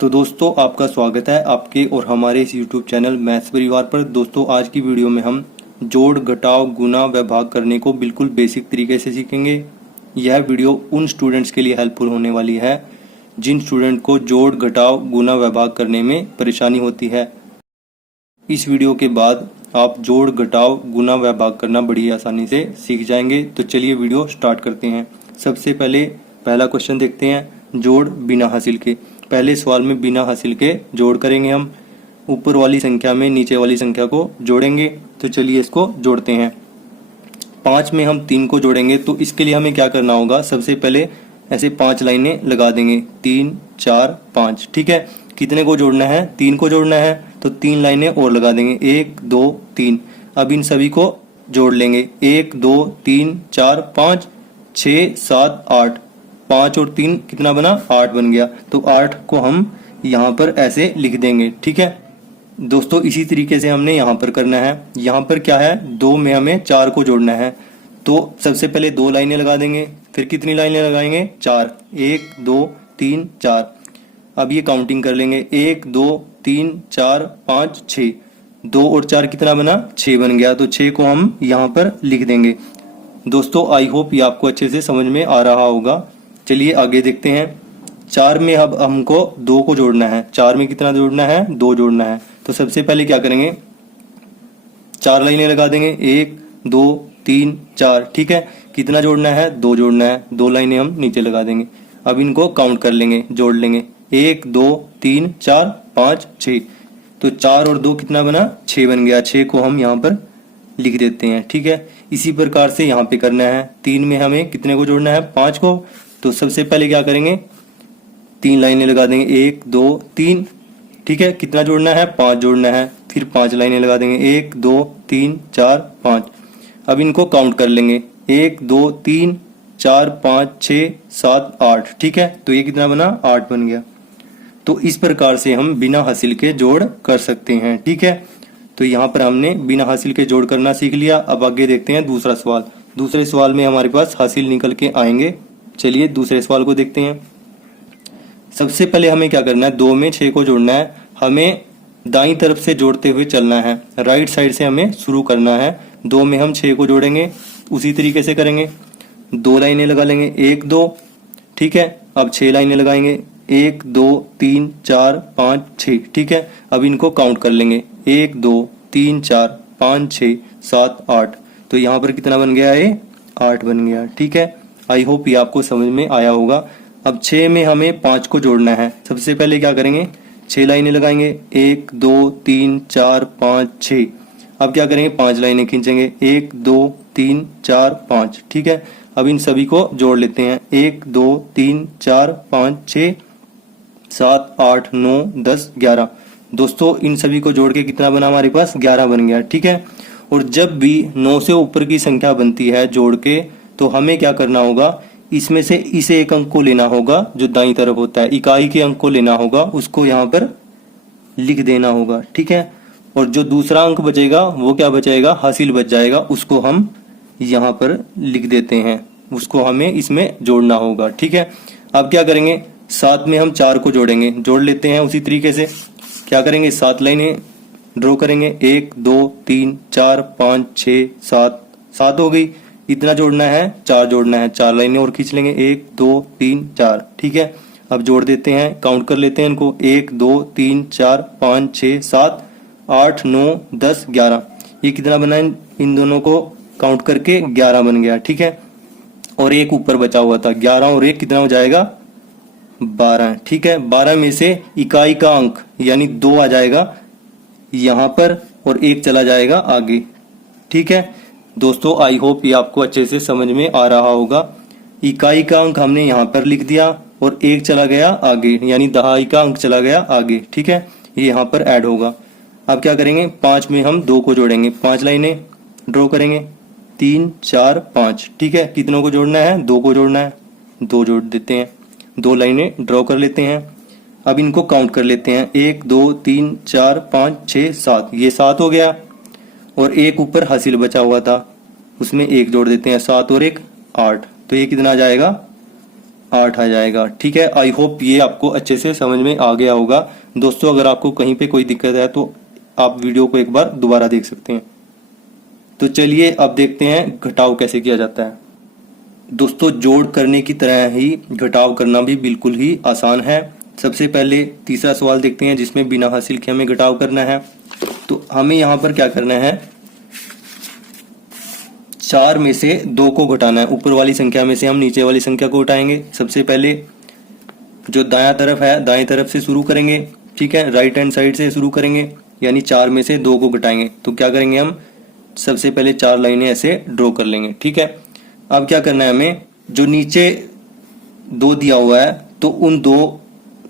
तो दोस्तों आपका स्वागत है आपके और हमारे इस YouTube चैनल मैथ्स परिवार पर। दोस्तों आज की वीडियो में हम जोड़ घटाव गुना व भाग करने को बिल्कुल बेसिक तरीके से सीखेंगे। यह वीडियो उन स्टूडेंट्स के लिए हेल्पफुल होने वाली है जिन स्टूडेंट को जोड़ घटाव गुना व भाग करने में परेशानी होती है। इस वीडियो के बाद आप जोड़ घटाव गुना व भाग करना बड़ी आसानी से सीख जाएंगे। तो चलिए वीडियो स्टार्ट करते हैं। सबसे पहले पहला क्वेश्चन देखते हैं, जोड़ बिना हासिल के। पहले सवाल में बिना हासिल के जोड़ करेंगे हम, ऊपर वाली संख्या में नीचे वाली संख्या को जोड़ेंगे। तो चलिए इसको जोड़ते हैं। 5 में हम 3 को जोड़ेंगे, तो इसके लिए हमें क्या करना होगा, सबसे पहले ऐसे 5 लाइनें लगा देंगे, 3 4 5। ठीक है, कितने को जोड़ना है, 3 को जोड़ना है, तो 3 लाइनें और लगा देंगे, 1 2 3। अब इन सभी को जोड़ लेंगे, 1 2 3 4 5 6 7 8। 5 और 3 कितना बना, 8 बन गया। तो 8 को हम यहाँ पर ऐसे लिख देंगे। ठीक है दोस्तों, इसी तरीके से हमने यहाँ पर करना है। यहाँ पर क्या है, 2 में हमें 4 को जोड़ना है, तो सबसे पहले 2 लाइनें लगा देंगे। फिर कितनी लाइनें लगाएंगे, 4, 1 2 3 4। अब ये काउंटिंग कर लेंगे, 1 2 3 4 5 6। 2 और 4 कितना बना, 6 बन गया। तो 6 को हम यहाँ पर लिख देंगे। दोस्तों आई होप ये आपको अच्छे से समझ में आ रहा होगा। चलिए आगे देखते हैं। 4 में अब हमको 2 को जोड़ना है। 4 में कितना जोड़ना है, 2 जोड़ना है। तो सबसे पहले क्या करेंगे, 4 लाइनें लगा देंगे, 1 2 3 4। ठीक है, कितना जोड़ना है, 2 जोड़ना है। 2 लाइनें हम नीचे लगा देंगे। अब इनको काउंट कर लेंगे, जोड़ लेंगे, 1 2 3 4 5 6। तो 4 और 2 कितना बना, 6 बन गया। 6 को हम यहाँ पर लिख देते हैं। ठीक है, इसी प्रकार से यहाँ पे करना है। 3 में हमें कितने को जोड़ना है, 5 को। तो सबसे पहले क्या करेंगे, 3 लाइनें लगा देंगे, 1 2 3। ठीक है, कितना जोड़ना है, 5 जोड़ना है। फिर 5 लाइनें लगा देंगे, 1 2 3 4 5। अब इनको काउंट कर लेंगे, 1 2 3 4 5 6 7 8। ठीक है, तो ये कितना बना, 8 बन गया। तो इस प्रकार से हम बिना हासिल के जोड़ कर सकते हैं। ठीक है, तो यहाँ पर हमने बिना हासिल के जोड़ करना सीख लिया। अब आगे देखते हैं दूसरा सवाल। दूसरे सवाल में हमारे पास हासिल निकल के आएंगे। चलिए दूसरे सवाल को देखते हैं। सबसे पहले हमें क्या करना है, 2 में 6 को जोड़ना है। हमें दाईं तरफ से जोड़ते हुए चलना है, राइट साइड से हमें शुरू करना है। 2 में हम 6 को जोड़ेंगे, उसी तरीके से करेंगे। 2 लाइनें लगा लेंगे, 1 2। ठीक है, अब 6 लाइनें लगाएंगे, 1 2 3 4 5 6। ठीक है, अब इनको काउंट कर लेंगे, 1 2 3 4 5 6 7 8। तो यहाँ पर कितना बन गया है, 8 बन गया। ठीक है, आई होप ये आपको समझ में आया होगा। अब 6 में हमें 5 को जोड़ना है। सबसे पहले क्या करेंगे, 6 लाइनें लगाएंगे, 1 2 3 4 5 6। अब क्या करेंगे, 5 लाइनें खींचेंगे, 1 2 3 4 5। ठीक है, अब इन सभी को जोड़ लेते हैं, 1 2 3 4 5 6 7 8 9 10 11। दोस्तों इन सभी को जोड़ के कितना बना, हमारे पास 11 बन गया। ठीक है, और जब भी 9 से ऊपर की संख्या बनती है जोड़ के, तो हमें क्या करना होगा, इसमें से इस एक अंक को लेना होगा जो दाईं तरफ होता है, इकाई के अंक को लेना होगा, उसको यहाँ पर लिख देना होगा। ठीक है, और जो दूसरा अंक बचेगा वो क्या बचेगा, हासिल बच जाएगा, उसको हम यहाँ पर लिख देते हैं, उसको हमें इसमें जोड़ना होगा। ठीक है, अब क्या करेंगे, 7 में हम 4 को जोड़ेंगे, जोड़ लेते हैं। उसी तरीके से क्या करेंगे, 7 लाइनें ड्रॉ करेंगे, 1 2 3 4 5 6 7। 7 हो गई, इतना जोड़ना है, 4 जोड़ना है। 4 लाइनें और खींच लेंगे, 1 2 3 4। ठीक है, अब जोड़ देते हैं, काउंट कर लेते हैं इनको, 1 2 3 4 5 6 7 8 9 10 11। ये कितना बना, इन दोनों को काउंट करके 11 बन गया। ठीक है, और एक ऊपर बचा हुआ था, 11 और 1 कितना हो जाएगा, 12। ठीक है, 12 में से इकाई का अंक यानी 2 आ जाएगा यहाँ पर और 1 चला जाएगा आगे। ठीक है दोस्तों, आई होप ये आपको अच्छे से समझ में आ रहा होगा। इकाई का अंक हमने यहाँ पर लिख दिया और 1 चला गया आगे, यानी दहाई का अंक चला गया आगे। ठीक है, ये यहाँ पर ऐड होगा। अब क्या करेंगे, 5 में हम 2 को जोड़ेंगे, 5 लाइनें ड्रॉ करेंगे, 3 4 5। ठीक है, कितनों को जोड़ना है, 2 को जोड़ना है, 2 जोड़ देते हैं। 2 लाइनें ड्रॉ कर लेते हैं। अब इनको काउंट कर लेते हैं, 1 2 3 4 5 6 7। ये 7 हो गया, और एक ऊपर हासिल बचा हुआ था, उसमें 1 जोड़ देते हैं, 7 और 1 8। तो ये कितना आ जाएगा, 8 आ जाएगा। ठीक है, आई होप ये आपको अच्छे से समझ में आ गया होगा। दोस्तों अगर आपको कहीं पे कोई दिक्कत है तो आप वीडियो को एक बार दोबारा देख सकते हैं। तो चलिए अब देखते हैं घटाव कैसे किया जाता है। दोस्तों जोड़ करने की तरह ही घटाव करना भी बिल्कुल ही आसान है। सबसे पहले तीसरा सवाल देखते हैं जिसमें बिना हासिल के हमें घटाव करना है। तो हमें यहाँ पर क्या करना है, 4 में से 2 को घटाना है। ऊपर वाली संख्या में से हम नीचे वाली संख्या को घटाएंगे। सबसे पहले जो दायां तरफ है दाएं तरफ से शुरू करेंगे। ठीक है, राइट हैंड साइड से शुरू करेंगे, यानी 4 में से 2 को घटाएंगे। तो क्या करेंगे हम, सबसे पहले 4 लाइनें ऐसे ड्रॉ कर लेंगे। ठीक है, अब क्या करना है हमें, जो नीचे 2 दिया हुआ है तो उन 2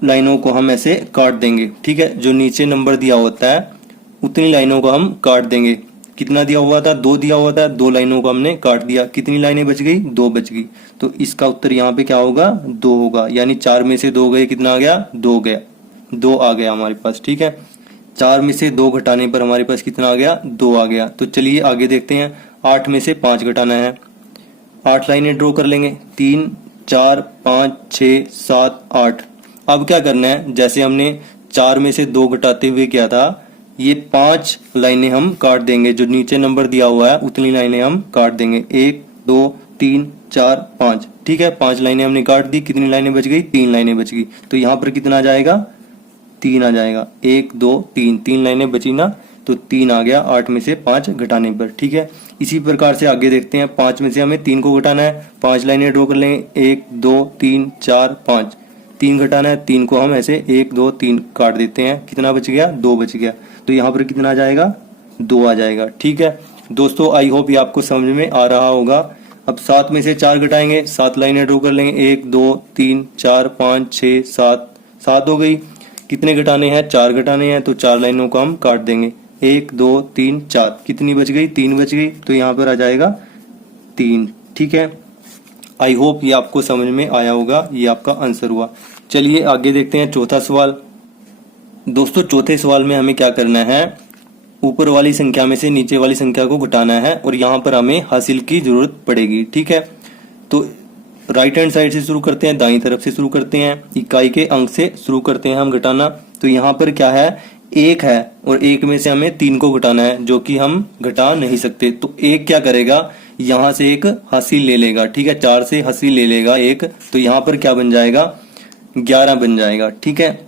लाइनों को हम ऐसे काट देंगे। ठीक है, जो नीचे नंबर दिया होता है उतनी लाइनों को हम काट देंगे। कितना दिया हुआ था, 2 दिया हुआ था, 2 लाइनों को हमने काट दिया। कितनी लाइनें बच गई, 2 बच गई। तो इसका उत्तर यहाँ पे क्या होगा, 2 होगा। यानी 4 में से 2 गए, कितना आ गया, 2 गया, 2 आ गया हमारे पास। ठीक है, 4 में से 2 घटाने पर हमारे पास कितना आ गया, 2 आ गया। तो चलिए आगे देखते हैं। 8 में से 5 घटाना है। 8 लाइनें ड्रॉ कर लेंगे, 3 4 5 6 7 8। अब क्या करना है, जैसे हमने 4 में से 2 घटाते हुए किया था, ये 5 लाइनें हम काट देंगे। जो नीचे नंबर दिया हुआ है उतनी लाइनें हम काट देंगे। 1 2 3 4 5। ठीक है, 5 लाइनें हमने काट दी। कितनी लाइनें बच गई, 3 लाइनें बच गई। तो यहाँ पर कितना आ जाएगा, 3 आ जाएगा। 1 2 3, 3 लाइनें बची ना, तो 3 आ गया 8 में से 5 घटाने पर। ठीक है, इसी प्रकार से आगे देखते हैं। 5 में से हमें 3 को घटाना है। 5 लाइनें ड्रॉ कर लेंगे, 1 2 3 4 5। 3 घटाना है, 3 को हम ऐसे 1 2 3 काट देते हैं। कितना बच गया, 2 बच गया। तो यहाँ पर कितना आ जाएगा, 2 आ जाएगा। ठीक है दोस्तों, आई होप ये आपको समझ में आ रहा होगा। अब 7 में से 4 घटाएंगे। 7 लाइनें ड्रॉ कर लेंगे, 1 2 3 4 5 6 7। 7 हो गई। कितने घटाने हैं, 4 घटाने हैं। तो 4 लाइनों को हम काट देंगे, 1 2 3 4। कितनी बच गई, 3 बच गई। तो यहाँ पर आ जाएगा 3। ठीक है, आई होप ये आपको समझ में आया होगा। ये आपका आंसर हुआ। चलिए आगे देखते हैं चौथा सवाल। दोस्तों चौथे सवाल में हमें क्या करना है, ऊपर वाली संख्या में से नीचे वाली संख्या को घटाना है और यहाँ पर हमें हासिल की जरूरत पड़ेगी। ठीक है, तो राइट हैंड साइड से शुरू करते हैं, दाईं तरफ से शुरू करते हैं, इकाई के अंक से शुरू करते हैं हम घटाना। तो यहाँ पर क्या है, 1 है और 1 में से हमें 3 को घटाना है, जो कि हम घटा नहीं सकते। तो 1 क्या करेगा, यहाँ से एक हासिल ले लेगा। ठीक है, 4 से हासिल ले लेगा 1। तो यहाँ पर क्या बन जाएगा, 11 बन जाएगा। ठीक है,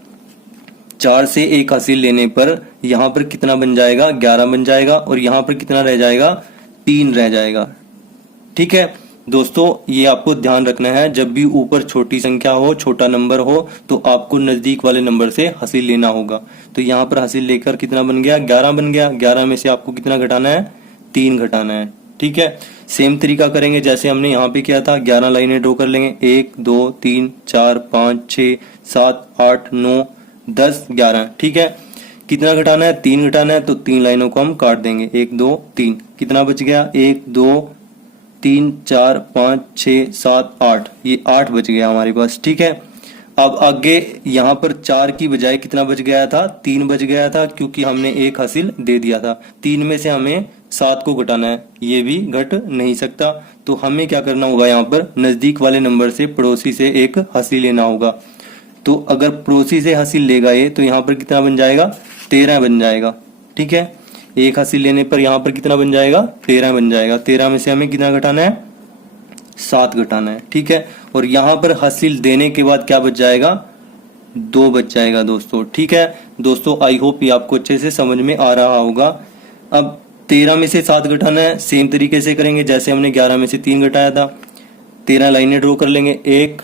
4 से 1 हासिल लेने पर यहाँ पर कितना बन जाएगा, 11 बन जाएगा। और यहाँ पर कितना रह जाएगा, 3 रह जाएगा। ठीक है दोस्तों, ये आपको ध्यान रखना है, जब भी ऊपर छोटी संख्या हो, छोटा नंबर हो, तो आपको नजदीक वाले नंबर से हासिल लेना होगा। तो यहाँ पर हासिल लेकर कितना बन गया, 11 बन गया। 11 में से आपको कितना घटाना है, 3 घटाना है। ठीक है, सेम तरीका करेंगे जैसे हमने यहाँ पे किया था। 11 लाइनें ड्रॉ कर लेंगे, 1 2 3 4 5 6 7 8 9 10 11। ठीक है, कितना घटाना है, 3 घटाना है। तो 3 लाइनों को हम काट देंगे, 1 2 3। कितना बच गया, 1 2 3 4 5 6 7 8। ये 8 बच गया हमारे पास। ठीक है, अब आगे यहाँ पर 4 की बजाय कितना बच गया था, 3 बच गया था, क्योंकि हमने 1 हासिल दे दिया था। 3 में से हमें 7 को घटाना है, ये भी घट नहीं सकता। तो हमें क्या करना होगा, यहाँ पर नजदीक वाले नंबर से पड़ोसी से 1 हासिल लेना होगा। तो अगर पड़ोसी से हासिल लेगा ये, तो यहाँ पर कितना बन जाएगा, 13 बन जाएगा। ठीक है, 1 हासिल लेने पर यहाँ पर कितना बन जाएगा, 13 बन जाएगा। 13 में से हमें कितना घटाना है, 7 घटाना है। ठीक है, और यहाँ पर हासिल देने के बाद क्या बच जाएगा, 2 बच जाएगा दोस्तों। ठीक है दोस्तों, आई होप ये आपको अच्छे से समझ में आ रहा होगा। अब 13 में से 7 घटाना है, सेम तरीके से करेंगे जैसे हमने 11 में से 3 घटाया था। 13 लाइनें ड्रॉ कर लेंगे, 1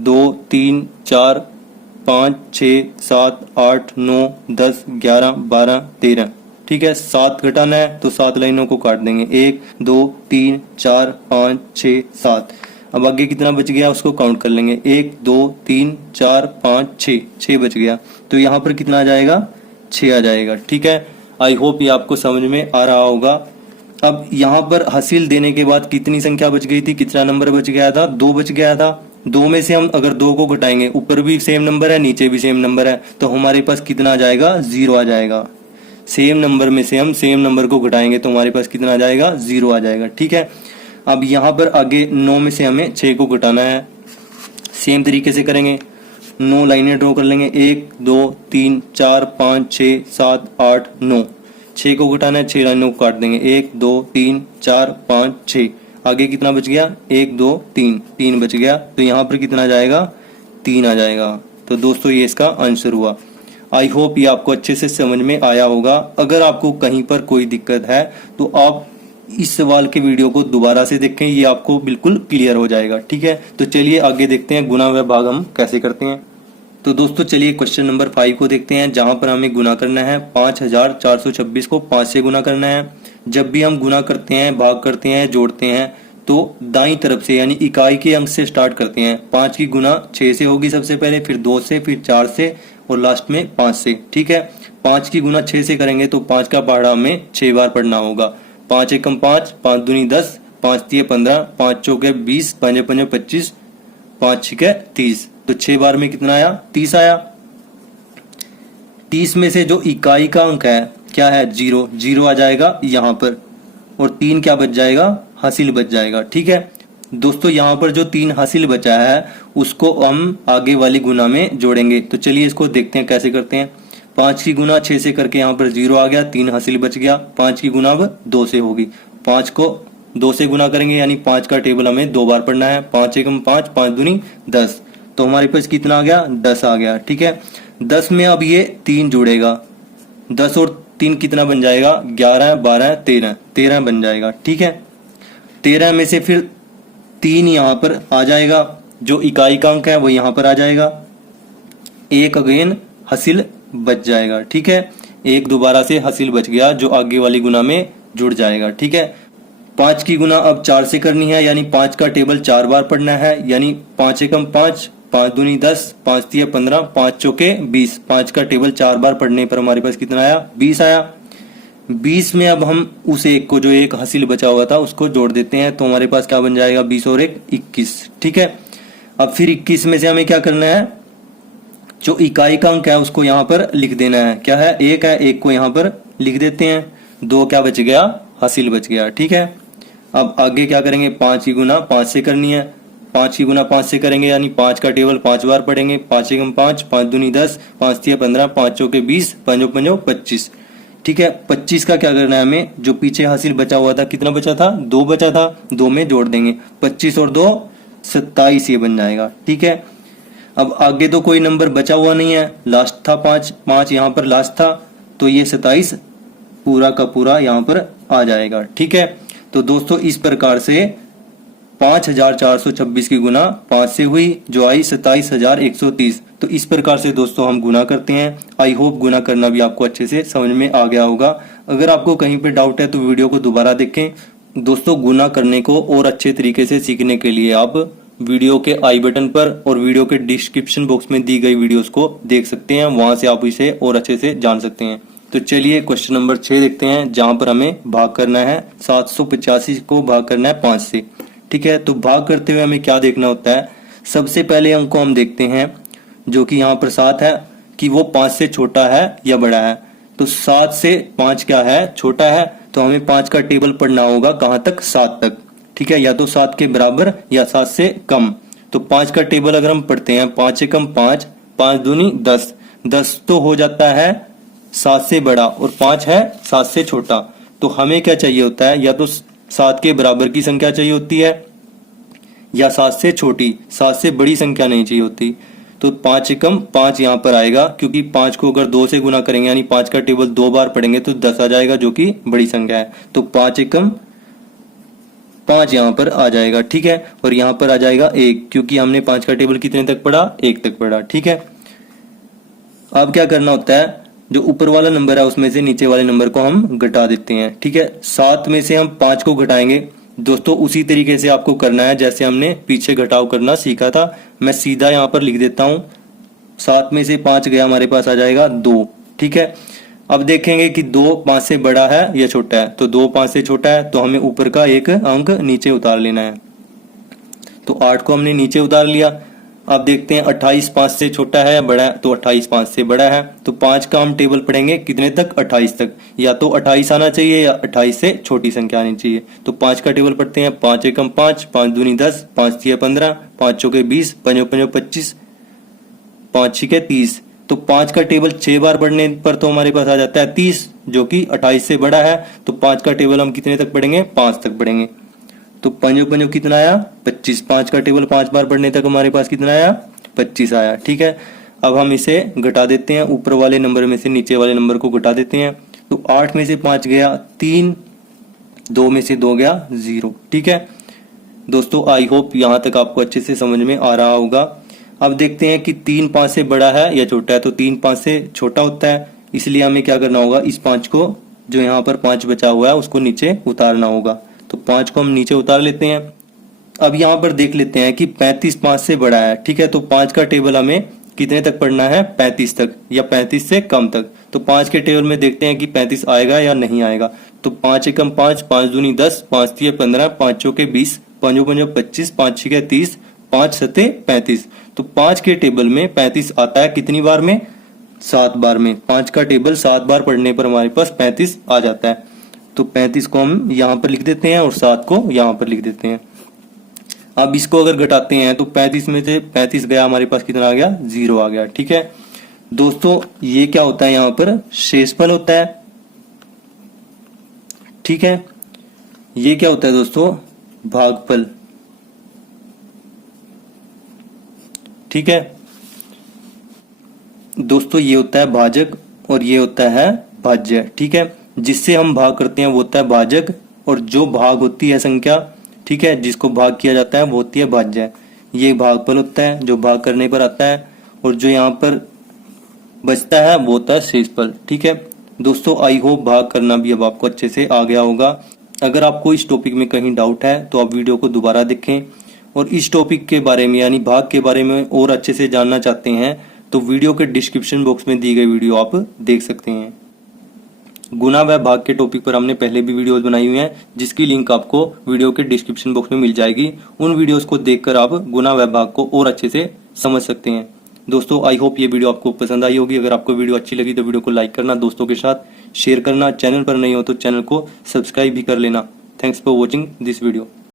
2 3 4 5 6 7 8 9 10 11 12 13। ठीक है, 7 घटाना है तो 7 लाइनों को काट देंगे, 1 2 3 4 5 6 7। अब आगे कितना बच गया उसको काउंट कर लेंगे, 1 2 3 4 5 6। 6 बच गया। तो यहाँ पर कितना आ जाएगा, 6 आ जाएगा। ठीक है, आई होप ये आपको समझ में आ रहा होगा। अब यहाँ पर हासिल देने के बाद कितनी संख्या बच गई थी, कितना नंबर बच गया था, 2 बच गया था। 2 में से हम अगर 2 को घटाएंगे, ऊपर भी सेम नंबर है नीचे भी सेम नंबर है, तो हमारे पास कितना आ जाएगा, 0 आ जाएगा। सेम नंबर में से हम सेम नंबर को घटाएंगे तो हमारे पास कितना आ जाएगा, 0 आ जाएगा। ठीक है, अब यहाँ पर आगे 9 में से हमें 6 को घटाना है। सेम तरीके से करेंगे, 9 लाइनें ड्रॉ कर लेंगे। 1 2 3 4 5 6 7 8 9, 6 को घटाना है, 6 लाइनों को काट देंगे। 1 2 3 4 5 6, आगे कितना बच गया? 1 2 3, 3 बच गया। तो यहाँ पर कितना जाएगा? 3 आ जाएगा। तो दोस्तों ये इसका आंसर हुआ। आई होप ये आपको अच्छे से समझ में आया होगा। अगर आपको कहीं पर कोई दिक्कत है तो आप इस सवाल के वीडियो को दोबारा से देखें, ये आपको बिल्कुल क्लियर हो जाएगा। ठीक है, तो चलिए आगे देखते हैं गुना व भाग हम कैसे करते हैं। तो दोस्तों चलिए क्वेश्चन नंबर 5 को देखते हैं, जहां पर हमें गुना करना है 5426 को 5 से गुना करना है। जब भी हम गुना करते हैं, भाग करते हैं, जोड़ते हैं तो दाईं तरफ से यानी इकाई के अंक से स्टार्ट करते हैं। 5 की गुना 6 से होगी सबसे पहले, फिर 2 से, फिर 4 से और लास्ट में 5 से। ठीक है, 5 की गुना 6 से करेंगे तो 5 का पहाड़ा हमें 6 बार पढ़ना होगा। 5 एकम 5, 5 दूनी 10, 5 तिये 15, 5 चौके 20, 5 पंजे 25, 5 छिके 30। तो 6 बार में कितना आया? 30 आया। 30 में से जो इकाई का अंक है क्या है? 0, 0 आ जाएगा यहाँ पर, और 3 क्या बच जाएगा? हासिल बच जाएगा। ठीक है दोस्तों, यहाँ पर जो 3 हासिल बचा है उसको हम आगे वाली गुना में जोड़ेंगे। तो चलिए इसको देखते हैं कैसे करते हैं। 5 की गुना 6 से करके यहाँ पर 0 आ गया, 3 हासिल बच गया। 5 की गुना अब 2 से होगी, 5 को 2 से गुना करेंगे यानी 5 का टेबल हमें 2 बार पढ़ना है। 5 एकम 5, 5 दूनी 10, तो हमारे पास कितना आ गया? 10 आ गया। ठीक है, 10 में अब ये 3 जुड़ेगा, 10 और 3 कितना बन जाएगा? 11, 12, 13, 13 बन जाएगा। ठीक है, 13 में से फिर 3 यहाँ पर आ जाएगा, जो इकाई का अंक है वो यहाँ पर आ जाएगा। 1 अगेन हासिल बच जाएगा। ठीक है, 1 दोबारा से हासिल बच गया जो आगे वाली गुना में जुड़ जाएगा। ठीक है, 5 की गुना अब 4 से करनी है यानी 5 का टेबल 4 बार पढ़ना है, यानी 5 एकम 5, 5 दूनी 10, 5 तिये 15, 5 चौके 20, 5 का टेबल 4 बार पढ़ने पर हमारे पास कितना आया? 20 आया। 20 में अब हम उस एक को, जो एक हासिल बचा हुआ था, उसको जोड़ देते हैं तो हमारे पास क्या बन जाएगा? 20 और 1 21। ठीक है, अब फिर 21 में से हमें क्या करना है? जो इकाई का अंक है उसको यहाँ पर लिख देना है। क्या है? 1 है, 1 को यहाँ पर लिख देते हैं। 2 क्या बच गया? हासिल बच गया। ठीक है, अब आगे क्या करेंगे? 5 की गुना 5 से करनी है। 5 की गुना 5 से करेंगे यानी 5 का टेबल 5 बार पढ़ेंगे। 5 एकम 5, 5 दूनी 10, 5 तिये 15, 5 चौके 20, 5 पंजो 25। ठीक है, 25 का क्या करना है हमें? जो पीछे हासिल बचा हुआ था, कितना बचा था? 2 बचा था, 2 में जोड़ देंगे। 25 और 2 27 ये बन जाएगा। ठीक है, अब आगे तो कोई नंबर बचा हुआ नहीं है, लास्ट था 5, 5 यहाँ पर लास्ट था, तो ये 27 पूरा का पूरा यहाँ पर आ जाएगा। ठीक है, तो दोस्तों इस प्रकार से 5426 की गुना 5 से हुई जो आई 27130। तो इस प्रकार से दोस्तों हम गुना करते हैं। आई होप गुना करना भी आपको अच्छे से समझ में आ गया होगा। अगर आपको कहीं पे डाउट है तो वीडियो को दोबारा देखें। दोस्तों गुना करने को और अच्छे तरीके से सीखने के लिए आप वीडियो के आई बटन पर और वीडियो के डिस्क्रिप्शन बॉक्स में दी गई वीडियोस को देख सकते हैं, वहां से आप इसे और अच्छे से जान सकते हैं। तो चलिए क्वेश्चन नंबर 6 देखते हैं, जहां पर हमें भाग करना है 785 को भाग करना है 5 से। ठीक है, तो भाग करते हुए हमें क्या देखना होता है? सबसे पहले अंक को हम देखते हैं जो कि यहाँ पर 7 है, कि वो 5 से छोटा है या बड़ा है। तो 7 से 5 क्या है? छोटा है। तो हमें 5 का टेबल पढ़ना होगा कहाँ तक? 7 तक। ठीक है, या तो 7 के बराबर या 7 से कम। तो 5 का टेबल अगर हम पढ़ते हैं, 5 एकम 5, 5 दूनी 10, 10 तो हो जाता है 7 से बड़ा और 5 है 7 से छोटा। तो हमें क्या चाहिए होता है? या तो 7 के बराबर की संख्या चाहिए होती है या 7 से छोटी, 7 से बड़ी संख्या नहीं चाहिए होती। तो 5 एकम 5 यहाँ पर आएगा, क्योंकि 5 को अगर 2 से गुना करेंगे यानी 5 का टेबल 2 बार पढ़ेंगे तो 10 आ जाएगा, जो कि बड़ी संख्या है। तो 5 एकम 5 यहाँ पर आ जाएगा। ठीक है, और यहाँ पर आ जाएगा 1, क्योंकि हमने 5 का टेबल कितने तक पढ़ा? 1 तक पढ़ा। ठीक है, अब क्या करना होता है? जो ऊपर वाला नंबर है उसमें से नीचे वाले नंबर को हम घटा देते हैं। ठीक है, 7 में से हम 5 को घटाएंगे। दोस्तों उसी तरीके से आपको करना है जैसे हमने पीछे घटाव करना सीखा था। मैं सीधा यहाँ पर लिख देता हूँ। 7 में से 5 गया, हमारे पास आ जाएगा 2। ठीक है, अब देखेंगे कि 2 5 से बड़ा है या छोटा है। तो 2 5 से छोटा है, तो हमें ऊपर का एक अंक नीचे उतार लेना है। तो 8 को हमने नीचे उतार लिया। अब देखते हैं 28 5 से छोटा है या बड़ा है, तो 28 5 से बड़ा है। तो 5 का हम टेबल पढ़ेंगे कितने तक, 28 तक। या तो 28 आना चाहिए या 28 से छोटी संख्या आनी चाहिए। तो 5 का टेबल पढ़ते हैं। 5 एकम 5, 5 दूनी 10, 5 तिया 15, 5 चौके 20, 5 पंजो 25, 5 छिके 30। तो 5 का टेबल 6 बार पढ़ने पर तो हमारे पास आ जाता है 30, जो कि 28 से बड़ा है। तो 5 का टेबल हम कितने तक पढ़ेंगे, 5 तक पढ़ेंगे। तो पंजो पंजो कितना आया, 25। 5 का टेबल 5 बार पढ़ने तक हमारे पास कितना आया, 25 आया। ठीक है, अब हम इसे घटा देते हैं, ऊपर वाले नंबर में से नीचे वाले नंबर को घटा देते हैं। तो 8 में से 5 गया 3, 2 में से 2 गया 0। ठीक है दोस्तों, आई होप यहाँ तक आपको अच्छे से समझ में आ रहा होगा। अब देखते हैं कि 3 5 से बड़ा है या छोटा है। तो 3 5 से छोटा होता है, इसलिए हमें क्या करना होगा, इस 5 को, जो यहाँ पर 5 बचा हुआ है, उसको नीचे उतारना होगा। तो 5 को हम नीचे उतार लेते हैं। अब यहाँ पर देख लेते हैं कि 35 5 से बड़ा है। ठीक है, तो 5 का टेबल हमें कितने तक पढ़ना है, 35 तक या 35 से कम तक। तो 5 के टेबल में देखते हैं कि 35 आएगा या नहीं आएगा। तो 5 एकम 5, 5 दूनी 10, 5 तिया 15, 5 चौके 20, 5 पंजो 25, 5 छिके 30, 5 सते 35। तो 5 के टेबल में 35 आता है कितनी बार में, 7 बार में। 5 का टेबल 7 बार पढ़ने पर हमारे पास 35 आ जाता है। तो 35 को हम यहाँ पर लिख देते हैं और 7 को यहाँ पर लिख देते हैं। अब इसको अगर घटाते हैं तो 35 में से 35 गया, हमारे पास कितना आ गया, 0 आ गया। ठीक है दोस्तों, ये क्या होता है, यहाँ पर शेषफल होता है। ठीक है, ये क्या होता है दोस्तों, भागफल। ठीक है दोस्तों, ये होता है भाजक और ये होता है भाज्य। ठीक है, जिससे हम भाग करते हैं वो होता है भाजक, और जो भाग होती है संख्या, ठीक है, जिसको भाग किया जाता है वो होती है भाज्य। ये भागफल होता है जो भाग करने पर आता है, और जो यहाँ पर बचता है वो होता है शेषफल। ठीक है दोस्तों, आई होप भाग करना भी अब आपको अच्छे से आ गया होगा। अगर आपको इस टॉपिक में कहीं डाउट है तो आप वीडियो को दोबारा देखें, और इस टॉपिक के बारे में यानी भाग के बारे में और अच्छे से जानना चाहते हैं तो वीडियो के डिस्क्रिप्शन बॉक्स में दी गई वीडियो आप देख सकते हैं। गुना व भाग के टॉपिक पर हमने पहले भी वीडियोस बनाई हुई हैं, जिसकी लिंक आपको वीडियो के डिस्क्रिप्शन बॉक्स में मिल जाएगी। उन वीडियोस को देखकर आप गुना व भाग को और अच्छे से समझ सकते हैं। दोस्तों, आई होप ये वीडियो आपको पसंद आई होगी। अगर आपको वीडियो अच्छी लगी तो वीडियो को लाइक करना, दोस्तों के साथ शेयर करना, चैनल पर नहीं हो तो चैनल को सब्सक्राइब भी कर लेना। Thanks for watching this video.